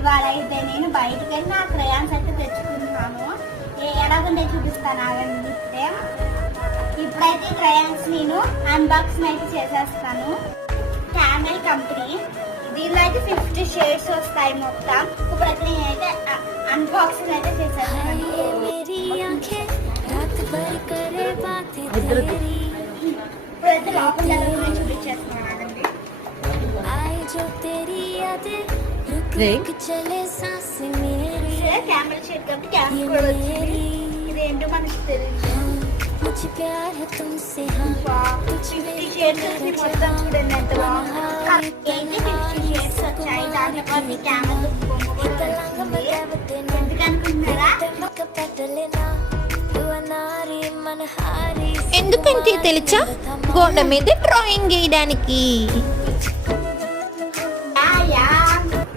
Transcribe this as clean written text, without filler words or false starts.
ఇవాళ అయితే నేను బయటకు వెళ్ళి నా క్రయాన్స్ అయితే తెచ్చుకుంటున్నాను. ఎలాగుంటే చూపిస్తాను ఆగండి. ఇప్పుడైతే క్రయాన్స్ నేను అన్బాక్సింగ్ అయితే చేసేస్తాను. క్యామెల్ కంపెనీ, దీనిలో అయితే 50 షేడ్స్ వస్తాయి మొత్తం. ఇప్పుడైతే నేనైతే అన్బాక్సింగ్ అయితే చేసేస్తాను. ఇప్పుడైతే లోపల చూపించేస్తున్నాను ఆగండి. कैमरा शेड का कैमरा इदेंटो మనకు తెలియదు. मुझे प्यार है तुमसे हां 50 షేడ్స్ ని మొత్తం చూడండి ఎంత బాగుంది. 50 షేడ్స్ వచ్చాయి. దాంట్లో కెమెరా ఎందుకంటే తెలుసా, గోడ మీద డ్రాయింగ్ వేయడానికి.